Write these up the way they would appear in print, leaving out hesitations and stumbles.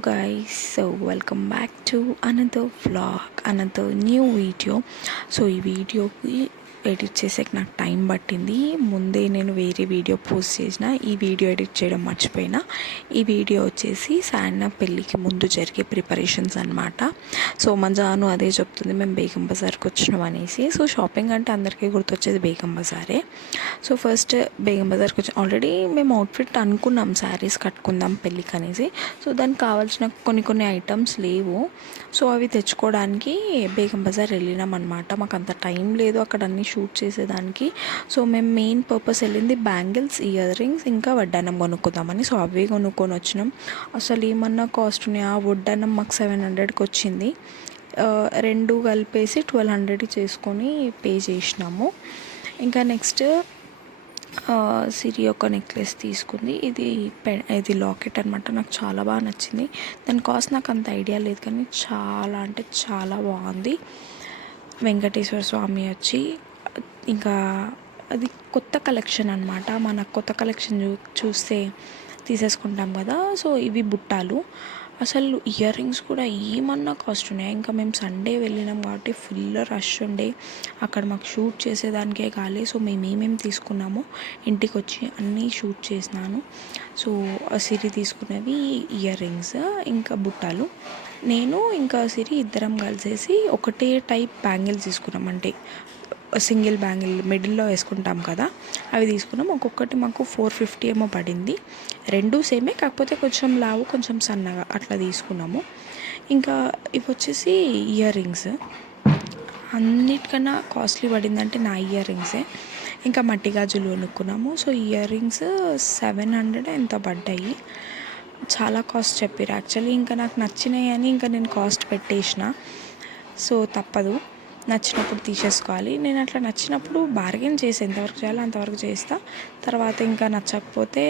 guys, so welcome back to another vlog, another new video. So ఈ వీడియోకి edit చేసేకి నాకు టైం పట్టింది. ముందే నేను వేరే వీడియో పోస్ట్ చేసిన, ఈ వీడియో ఎడిట్ చేయడం మర్చిపోయినా. ఈ వీడియో వచ్చేసి సాయన్న పెళ్ళికి ముందు జరిగే ప్రిపరేషన్స్ అనమాట. సో మా జాను అదే చెప్తుంది, మేము బేగం బజార్కి వచ్చినాం అనేసి. సో షాపింగ్ అంటే అందరికీ గుర్తొచ్చేది బేగం బజారే. సో ఫస్ట్ బేగం బజార్కి వచ్చి ఆల్రెడీ మేము అవుట్ఫిట్ అనుకున్నాం, శారీస్ కట్టుకుందాం పెళ్ళికి అనేసి. సో దానికి కావాల్సిన కొన్ని ఐటమ్స్ లేవు. సో అవి తెచ్చుకోవడానికి బేగం బజార్ వెళ్ళినాం అనమాట. మాకు అంత టైం లేదు అక్కడ అన్నీ షూట్ చేసేదానికి. సో మేము మెయిన్ పర్పస్ వెళ్ళింది బ్యాంగిల్స్, ఇయర్ రింగ్స్, ఇంకా వడ్డానం కొనుక్కుందామని. సో అవే కొనుక్కొని వచ్చినాం. అసలు ఏమన్నా కాస్ట్ ఉన్నాయి. ఆ వడ్డానం మాకు 700కి వచ్చింది. రెండు కలిపేసి 1200 చేసుకొని పే చేసినాము. ఇంకా నెక్స్ట్ సిరి ఒక నెక్లెస్ తీసుకుంది. ఇది లాకెట్ అనమాట. నాకు చాలా బాగా నచ్చింది. దాని కాస్ట్ నాకు అంత ఐడియా లేదు, కానీ చాలా అంటే చాలా బాగుంది. వెంకటేశ్వర స్వామి వచ్చి, ఇంకా అది కొత్త కలెక్షన్ అనమాట. మన కొత్త కలెక్షన్ చూస్తే తీసేసుకుంటాం కదా. సో ఇవి బుట్టాలు. అసలు ఇయర్ రింగ్స్ కూడా ఏమన్నా కాస్ట్ ఉన్నాయి. ఇంకా మేము సండే వెళ్ళినాం కాబట్టి ఫుల్ రష్ ఉండే, అక్కడ మాకు షూట్ చేసేదానికే కాలే. సో మేము ఏమేమి తీసుకున్నామో ఇంటికి వచ్చి అన్నీ షూట్ చేసినాను. సో సిరి తీసుకున్నవి ఇయర్ రింగ్స్, ఇంకా బుట్టాలు. నేను ఇంకా సిరి ఇద్దరం కలిసేసి ఒకటే టైప్ బ్యాంగిల్స్ తీసుకున్నాం. అంటే సింగిల్ బ్యాంగిల్ మిడిల్లో వేసుకుంటాం కదా, అవి తీసుకున్నాం. ఒక్కొక్కటి మాకు 450 ఏమో పడింది. రెండు సేమే, కాకపోతే కొంచెం లావు కొంచెం సన్నగా అట్లా తీసుకున్నాము. ఇంకా ఇవి వచ్చేసి ఇయర్ రింగ్స్. అన్నిటికన్నా కాస్ట్లీ పడిందంటే నా ఇయర్ రింగ్సే. ఇంకా మట్టి గాజులు కొనుక్కున్నాము. సో ఇయర్ రింగ్స్ 700 ఎంత పడ్డాయి. చాలా కాస్ట్ చెప్పారు యాక్చువల్లీ. ఇంకా నాకు నచ్చినాయి అని ఇంకా నేను కాస్ట్ పెట్టేసిన. సో తప్పదు, నచ్చినప్పుడు తీసేసుకోవాలి. నేను అట్లా నచ్చినప్పుడు బార్గెన్ చేసి ఎంతవరకు చేయాలో అంతవరకు చేస్తా. తర్వాత ఇంకా నచ్చకపోతే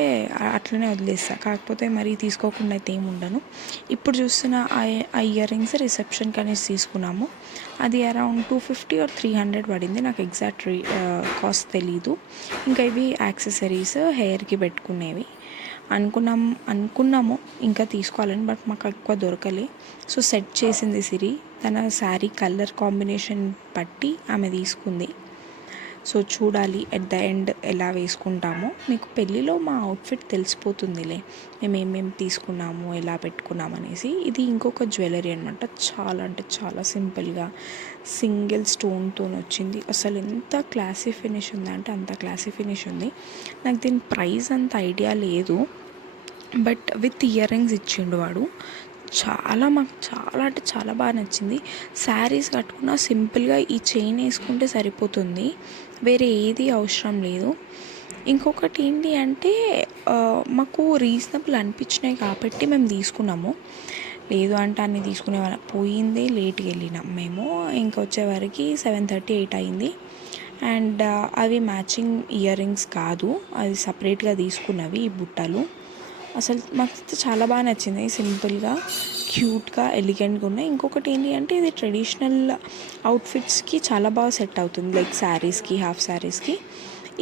అట్లనే వదిలేస్తా. కాకపోతే మరీ తీసుకోకుండా అయితే ఏమి ఉండను. ఇప్పుడు చూస్తున్న ఆ ఇయర్ రింగ్స్ రిసెప్షన్కి అనేసి తీసుకున్నాము. అది అరౌండ్ 250 or 300 పడింది. నాకు ఎగ్జాక్ట్ కాస్ట్ తెలీదు. ఇంకా ఇవి యాక్సెసరీస్, హెయిర్కి పెట్టుకునేవి. అనుకున్నాము ఇంకా తీసుకోవాలని, బట్ మాకు ఎక్కువ దొరకలే. సో సెట్ చేసింది సిరి. తన శారీ కలర్ కాంబినేషన్ బట్టి ఆమె తీసుకుంది. సో చూడాలి ఎట్ ద ఎండ్ ఎలా వేసుకుంటామో. మీకు పెళ్ళిలో మా అవుట్ఫిట్ తెలిసిపోతుందిలే, మేము ఏమేమి తీసుకున్నాము, ఎలా పెట్టుకున్నాము అనేసి. ఇది ఇంకొక జ్యువెలరీ అనమాట. చాలా అంటే చాలా సింపుల్గా సింగిల్ స్టోన్తో వచ్చింది. అసలు ఎంత క్లాసీ ఫినిష్ ఉందంటే అంత క్లాసీ ఫినిష్ ఉంది. నాకు దీని ప్రైస్ అంత ఐడియా లేదు, బట్ విత్ ఇయర్ రింగ్స్ ఇచ్చిండు వాడు. మాకు చాలా అంటే చాలా బాగా నచ్చింది. శారీస్ కట్టుకున్న సింపుల్గా ఈ చైన్ వేసుకుంటే సరిపోతుంది, వేరే ఏది అవసరం లేదు. ఇంకొకటి ఏంటి అంటే మాకు రీజనబుల్ అనిపించినాయి కాబట్టి మేము తీసుకున్నాము. లేదు అంటే అన్నీ తీసుకునే వాళ్ళం. పోయిందే లేట్గా వెళ్ళినాం మేము. ఇంకా వచ్చేవరకు 7:30, 8 అయింది. అండ్ అవి మ్యాచింగ్ ఇయర్ రింగ్స్ కాదు, అది సపరేట్గా తీసుకున్నవి ఈ బుట్టలు. అసలు మాకు చాలా బాగా నచ్చింది. సింపుల్గా, క్యూట్గా, ఎలిగెంట్గా ఉన్నాయి. ఇంకొకటి ఏంటి అంటే ఇది ట్రెడిషనల్ అవుట్ఫిట్స్కి చాలా బాగా సెట్ అవుతుంది, లైక్ శారీస్కి, హాఫ్ శారీస్కి.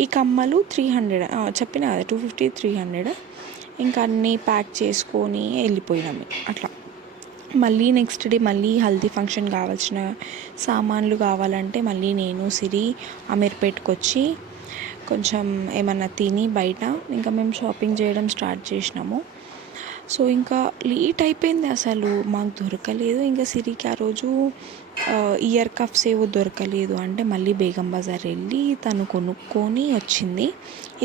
ఈ కమ్మలు 300 చెప్పిన కదా, 250, 300. ఇంకా అన్నీ ప్యాక్ చేసుకొని వెళ్ళిపోయినాము అట్లా. మళ్ళీ నెక్స్ట్ డే మళ్ళీ హల్దీ ఫంక్షన్ కావాల్సిన సామాన్లు కావాలంటే మళ్ళీ నేను సిరి అమీర్పేట్కి వచ్చి కొంచెం ఏమన్నా తిని బయట ఇంకా మేము షాపింగ్ చేయడం స్టార్ట్ చేసినాము. సో ఇంకా లేట్ అయిపోయింది, అసలు మాకు దొరకలేదు. ఇంకా సిరికి ఆ రోజు ఇయర్ కప్స్ ఏవో దొరకలేదు అంటే మళ్ళీ బేగం బజార్ వెళ్ళి తను కొనుక్కొని వచ్చింది.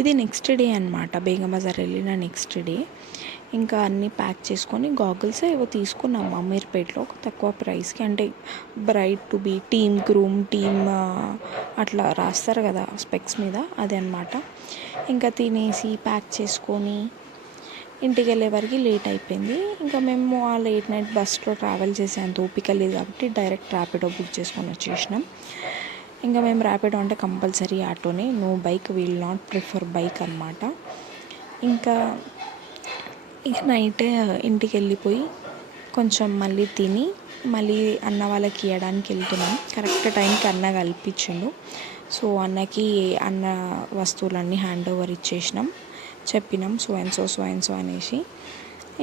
ఇది నెక్స్ట్ డే అనమాట, బేగం బజార్ వెళ్ళిన నెక్స్ట్ డే. ఇంకా అన్నీ ప్యాక్ చేసుకొని గాగుల్స్ ఏవో తీసుకున్నాము అమీర్పేట్లో తక్కువ ప్రైస్కి. అంటే bride to be, team groom, team అట్లా రాస్తారు కదా స్పెక్స్ మీద, అదే అనమాట. ఇంకా తినేసి ప్యాక్ చేసుకొని ఇంటికి వెళ్ళే వరకు లేట్ అయిపోయింది. ఇంకా మేము ఆ లేట్ నైట్ బస్లో ట్రావెల్ చేసేంత ఓపిక లేదు కాబట్టి డైరెక్ట్ ర్యాపిడో బుక్ చేసుకొని వచ్చేసినాం. ఇంకా మేము ర్యాపిడో అంటే కంపల్సరీ ఆటోనే, no bike, will not prefer bike అనమాట. ఇంకా నైట్ ఇంటికి వెళ్ళిపోయి కొంచెం మళ్ళీ తిని మళ్ళీ అన్న వాళ్ళకి ఇవ్వడానికి వెళ్తున్నాం. కరెక్ట్ టైంకి అన్న కల్పించిండు. సో అన్నకి అన్న వస్తువులన్నీ హ్యాండ్ ఓవర్ ఇచ్చేసినాం, చెప్పినాం సో అండ్ సో అనేసి.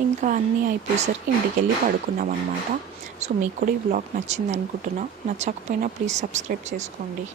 ఇంకా అన్నీ అయిపోయేసరికి ఇంటికి వెళ్ళి పడుకున్నాం అనమాట. సో మీకు కూడా ఈ వ్లాగ్ నచ్చింది అనుకుంటున్నా. నచ్చకపోయినా ప్లీజ్ సబ్స్క్రైబ్ చేసుకోండి.